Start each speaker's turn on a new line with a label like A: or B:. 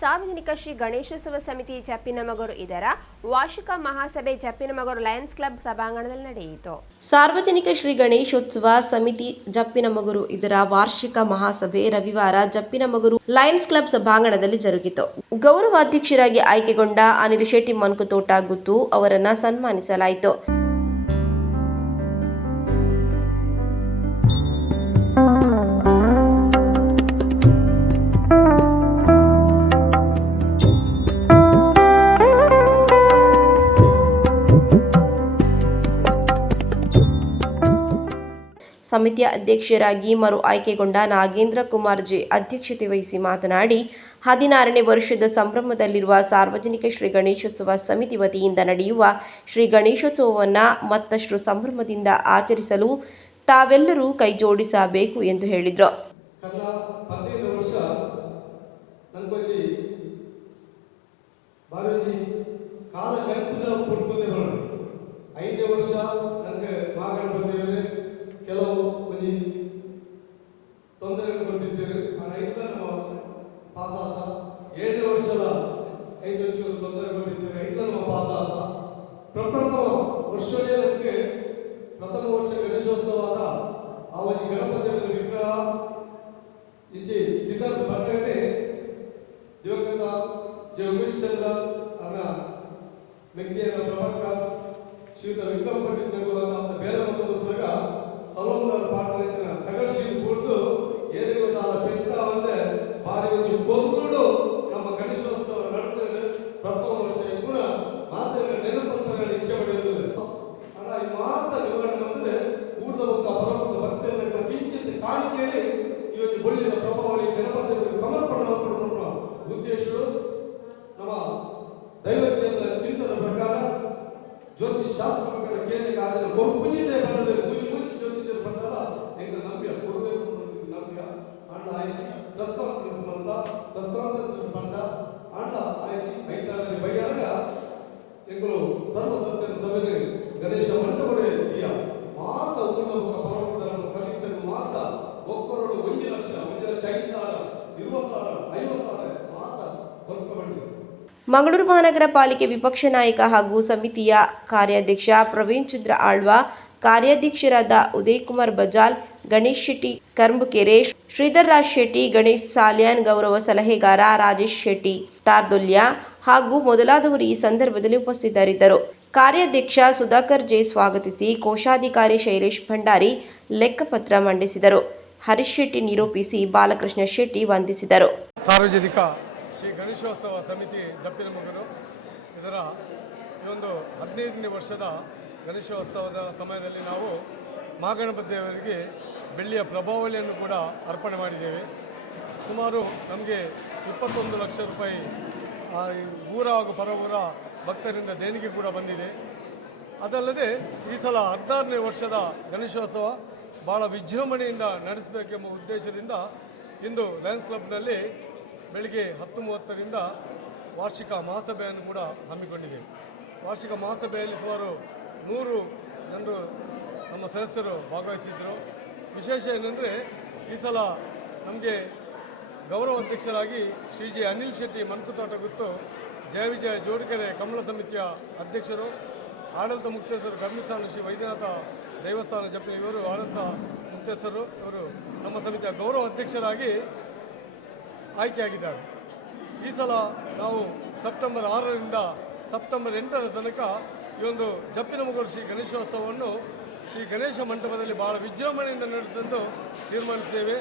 A: ಸಾರ್ವಜನಿಕ ಶ್ರೀ ಗಣೇಶೋತ್ಸವ ಸಮಿತಿ ಜಪ್ಪಿನಮಗರು ಇದರ ವಾರ್ಷಿಕ ಮಹಾಸಭೆ ಜಪ್ಪಿನಮಗರು ಲಯನ್ಸ್ ಕ್ಲಬ್ ಸಭಾಂಗಣದಲ್ಲಿ ನಡೆಯಿತು. ಸಾರ್ವಜನಿಕ ಶ್ರೀ ಗಣೇಶೋತ್ಸವ ಸಮಿತಿ ಜಪ್ಪಿನಮಗರು ಇದರ ವಾರ್ಷಿಕ ಮಹಾಸಭೆ ರವಿವಾರ ಜಪ್ಪಿನಮಗರು ಲಯನ್ಸ್ ಕ್ಲಬ್ ಸಭಾಂಗಣದಲ್ಲಿ ಜರುಗಿತು. ಗೌರವಾಧ್ಯಕ್ಷರಾಗಿ ಆಯ್ಕೆಗೊಂಡ ಅನಿಲ್ ಶೆಟ್ಟಿ ಮನ್ಕುತೋಟ ಗುತ್ತು ಅವರನ್ನ ಸನ್ಮಾನಿಸಲಾಯಿತು. ಸಮಿತಿಯ ಅಧ್ಯಕ್ಷರಾಗಿ ಮರು ಆಯ್ಕೆಗೊಂಡ ನಾಗೇಂದ್ರ ಕುಮಾರ್ ಜೆ ಅಧ್ಯಕ್ಷತೆ ವಹಿಸಿ ಮಾತನಾಡಿ, ಹದಿನಾರನೇ ವರ್ಷದ ಸಂಭ್ರಮದಲ್ಲಿರುವ ಸಾರ್ವಜನಿಕ ಶ್ರೀ ಗಣೇಶೋತ್ಸವ ಸಮಿತಿ ವತಿಯಿಂದ ನಡೆಯುವ ಶ್ರೀ ಗಣೇಶೋತ್ಸವವನ್ನು ಮತ್ತಷ್ಟು ಸಂಭ್ರಮದಿಂದ ಆಚರಿಸಲು ತಾವೆಲ್ಲರೂ ಕೈಜೋಡಿಸಬೇಕು ಎಂದು ಹೇಳಿದರು.
B: ಕಾಲ ಐದನೇ ವರ್ಷ ನನಗೆ ಬಂದಿದ್ದಾರೆ ಕೆಲವು ಕೊನೆ ತೊಂದರೆಗಳು ಬಂದಿದ್ದೇವೆ ಆ ರೈತ ನಾವು ಪಾಸ್ ಏಳು ಏಳನೇ ವರ್ಷದ ಐದು ಲಕ್ಷ ತೊಂದರೆ ಬಂದಿದ್ದೇವೆ ರೈತರನ್ನು ನಮ್ಮ ಪಾಸ್ ಆತ ಪ್ರಪ್ರಥಮ ವರ್ಷವೇ ಪ್ರಥಮ ವರ್ಷ ಗಣೇಶೋತ್ಸವದ ಆ ಒಂದು ವಿಗ್ರಹ ಇಚ್ಛೆ ತಿನ್ನದು ಬರ್ತಾನೆ ದಿವಂಗತ ಜೆ ಉಮೇಶ್ ಚಂದ್ರ ಅವರ ವ್ಯಕ್ತಿಯನ್ನ ಪ್ರಭಾಕರ್ ಶ್ರೀಯುತ ವಿಕ್ರಮ್ ಪಂಡಿತ್ ಬೇರೆ ಮತ್ತೊಂದು ಪ್ರಗ ಹಲವಾರು ಪಾಠನ ತಗಡ್ಸಿ ಕುಡಿದು ಏನೇ ಗೊತ್ತಾದ ಪೆಟ್ಟ ಅಂದ್ರೆ ಬಾರಿ ಒಂದು ಕೊಂದು ನಮ್ಮ ಗಣೇಶೋತ್ಸವ ನಡೆದ್ರೆ ಪ್ರಥಮ ವರ್ಷ ಪುರ ಮಾತೆಗಳ ನೆನಪಂತ ಇಚ್ಛೆ ಪಡೆಯುತ್ತದೆ. ಅಣ್ಣ, ಈ ಮಾತ ವಿವರಣೆ ಬಂದ್ರೆ ಊರ್ದ ಒಬ್ಬ ಪರಮುಖ ಭಕ್ತರನ್ನ ಕಿಂಚಿತ್ ಕೇಳಿ ಈ ಒಂದು ಪ್ರಭಾವಳಿ ಗಣಪತಿಗಳಿಗೆ ಸಮರ್ಪಣೆ ಮಾಡಿಕೊಂಡು ಉದ್ದೇಶರು ನಮ್ಮ ದೈವಜ್ಞರ ಚಿಂತನ ಪ್ರಕಾರ ಜ್ಯೋತಿಷ್ ಶಾಸ್ತ್ರ ಪ್ರಕಾರ ಕೇಳಿ ಆದರೆ ಕೊರ್ಪುಜಿದೆ ಬರದೆ ಆಯ್ತು ಪ್ರಸ್ತಾವ ಸಂಬಂಧ ಪ್ರಸ್ತಾವ ಬಂದ ಅಂಡ ಆಯ್ತು ಐತಾರನೇ ಬೈಯಾಗ ಎಂಗಳು ಸರ್ವಸತ್ಯನ ಸಭೆಗೆ ಗಣೇಶ ಮಂಟಪಡೆ ದಿಯ ಮಾತ ಊರ್ನ ಮುಖ ಪರಮುಖರನ್ನು ಕಲಿತರು ಮಾತ ಒಕ್ಕರಡು ಒಂದು ಲಕ್ಷ ಒಂದು ಲಕ್ಷ ಐದು ಸಾವಿರ ಇರುವತ್ತು ಸಾವಿರ ಐವತ್ತು ಸಾವಿರ ಮಾತ ಹೊರಕಬಂಡಿ
A: ಮಂಗಳೂರು ಮಹಾನಗರ ಪಾಲಿಕೆ ವಿಪಕ್ಷ ನಾಯಕ ಹಾಗೂ ಸಮಿತಿಯ ಕಾರ್ಯಾಧ್ಯಕ್ಷ ಪ್ರವೀಣ್ ಚಂದ್ರ ಆಳ್ವ ಕಾರ್ಯಾಧ್ಯಕ್ಷರಾದ ಉದಯ್ ಕುಮಾರ್ ಬಜಾಲ್, ಗಣೇಶ್ ಶೆಟ್ಟಿ ಕರ್ಮಕೆರೆ ಶ್ರೀಧರ್ ರಾಜ್ ಶೆಟ್ಟಿ, ಗಣೇಶ್ ಸಾಲ್ಯಾನ್ ಗೌರವ ಸಲಹೆಗಾರ ರಾಜೇಶ್ ಶೆಟ್ಟಿ, ತಾರ್ದುಲ್ಯ ಹಾಗೂ ಮೊದಲಾದವರು ಈ ಸಂದರ್ಭದಲ್ಲಿ ಉಪಸ್ಥಿತರಿದ್ದರು. ಕಾರ್ಯಾಧ್ಯಕ್ಷ ಸುಧಾಕರ್ ಜೆ ಸ್ವಾಗತಿಸಿ ಕೋಶಾಧಿಕಾರಿ ಶೈಲೇಶ್ ಭಂಡಾರಿ ಲೆಕ್ಕಪತ್ರ ಮಂಡಿಸಿದರು. ಹರೀಶ್ ಶೆಟ್ಟಿ ನಿರೂಪಿಸಿ ಬಾಲಕೃಷ್ಣ ಶೆಟ್ಟಿ ವಂದಿಸಿದರು.
C: ಸಾರ್ವಜನಿಕ ಶ್ರೀ ಗಣೇಶೋತ್ಸವ ಸಮಿತಿ ಜಪ್ಪಿನ ಮಗರು ಇದರ ಒಂದು ಹದಿನೈದನೇ ವರ್ಷದ ಗಣೇಶೋತ್ಸವದ ಸಮಯದಲ್ಲಿ ನಾವು ಮಹಾಗಣಪತಿ ದೇವರಿಗೆ ಬೆಳ್ಳಿಯ ಪ್ರಭಾವಳಿಯನ್ನು ಕೂಡ ಅರ್ಪಣೆ ಮಾಡಿದ್ದೇವೆ. ಸುಮಾರು ನಮಗೆ ಇಪ್ಪತ್ತೊಂದು ಲಕ್ಷ ರೂಪಾಯಿ ಊರ ಹಾಗೂ ಪರವೂರ ಭಕ್ತರಿಂದ ದೇಣಿಗೆ ಕೂಡ ಬಂದಿದೆ. ಅದಲ್ಲದೆ ಈ ಸಲ ಹದಿನಾರನೇ ವರ್ಷದ ಗಣೇಶೋತ್ಸವ ಭಾಳ ವಿಜೃಂಭಣೆಯಿಂದ ನಡೆಸಬೇಕೆಂಬ ಉದ್ದೇಶದಿಂದ ಇಂದು ಲಯನ್ಸ್ ಕ್ಲಬ್ನಲ್ಲಿ ಬೆಳಿಗ್ಗೆ ಹತ್ತು ಮೂವತ್ತರಿಂದ ವಾರ್ಷಿಕ ಮಹಾಸಭೆಯನ್ನು ಕೂಡ ಹಮ್ಮಿಕೊಂಡಿದೆ ವಾರ್ಷಿಕ ಮಹಾಸಭೆಯಲ್ಲಿ ಸುಮಾರು ನೂರು ಜನರು ನಮ್ಮ ಸದಸ್ಯರು ಭಾಗವಹಿಸಿದ್ದರು ವಿಶೇಷ ಏನಂದರೆ ಈ ಸಲ ನಮಗೆ ಗೌರವ ಅಧ್ಯಕ್ಷರಾಗಿ ಶ್ರೀ ಜಿ ಅನಿಲ್ ಶೆಟ್ಟಿ ಮನ್ಕುತೋಟ ಗುತ್ತು, ಜಯ ವಿಜಯ ಜೋಡಿಕೆರೆ ಕಮಲ ಸಮಿತಿಯ ಅಧ್ಯಕ್ಷರು, ಆಡಳಿತ ಮುಖ್ಯಸ್ಥರು ಧರ್ಮಸ್ಥಾನ ಶ್ರೀ ವೈದ್ಯನಾಥ ದೇವಸ್ಥಾನ ಜಪ್ಪಿ ಇವರು, ಆಡಳಿತ ಮುಖ್ಯಸ್ಥರು ಇವರು ನಮ್ಮ ಸಮಿತಿಯ ಗೌರವ ಅಧ್ಯಕ್ಷರಾಗಿ ಆಯ್ಕೆಯಾಗಿದ್ದಾರೆ. ಈ ಸಲ ನಾವು ಸೆಪ್ಟೆಂಬರ್ ಆರರಿಂದ ಸೆಪ್ಟೆಂಬರ್ ಎಂಟರ ತನಕ ಈ ಒಂದು ಜಪ್ಪಿನ ಮಗರು ಶ್ರೀ ಗಣೇಶೋತ್ಸವವನ್ನು ಶ್ರೀ ಗಣೇಶ ಮಂಟಪದಲ್ಲಿ ಬಹಳ ವಿಜೃಂಭಣೆಯಿಂದ ನಡೆಸಲು ತೀರ್ಮಾನಿಸಿದ್ದೇವೆ.